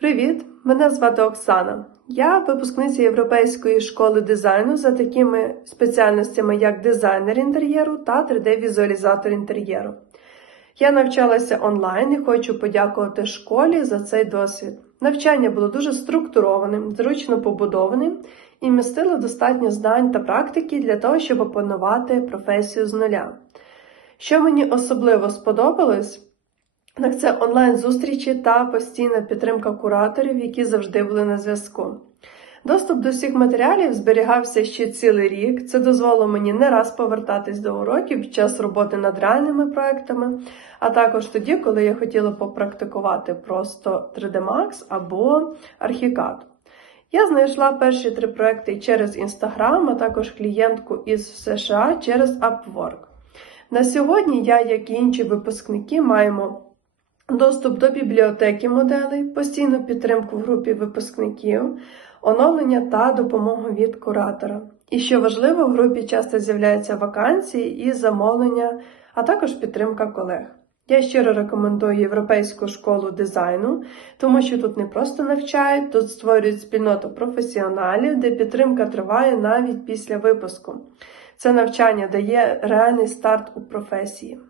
Привіт! Мене звати Оксана. Я випускниця Європейської школи дизайну за такими спеціальностями, як дизайнер інтер'єру та 3D-візуалізатор інтер'єру. Я навчалася онлайн і хочу подякувати школі за цей досвід. Навчання було дуже структурованим, зручно побудованим і містило достатньо знань та практики для того, щоб опанувати професію з нуля. Що мені особливо сподобалось, так це онлайн-зустрічі та постійна підтримка кураторів, які завжди були на зв'язку. Доступ до всіх матеріалів зберігався ще цілий рік. Це дозволило мені не раз повертатись до уроків під час роботи над реальними проектами, а також тоді, коли я хотіла попрактикувати просто 3D Max або Archicad. Я знайшла перші три проекти через Instagram, а також клієнтку із США через Upwork. На сьогодні я, як і інші випускники, маємо доступ до бібліотеки моделей, постійну підтримку в групі випускників, оновлення та допомогу від куратора. І що важливо, в групі часто з'являються вакансії і замовлення, а також підтримка колег. Я щиро рекомендую європейську школу дизайну, тому що тут не просто навчають, тут створюють спільноту професіоналів, де підтримка триває навіть після випуску. Це навчання дає реальний старт у професії.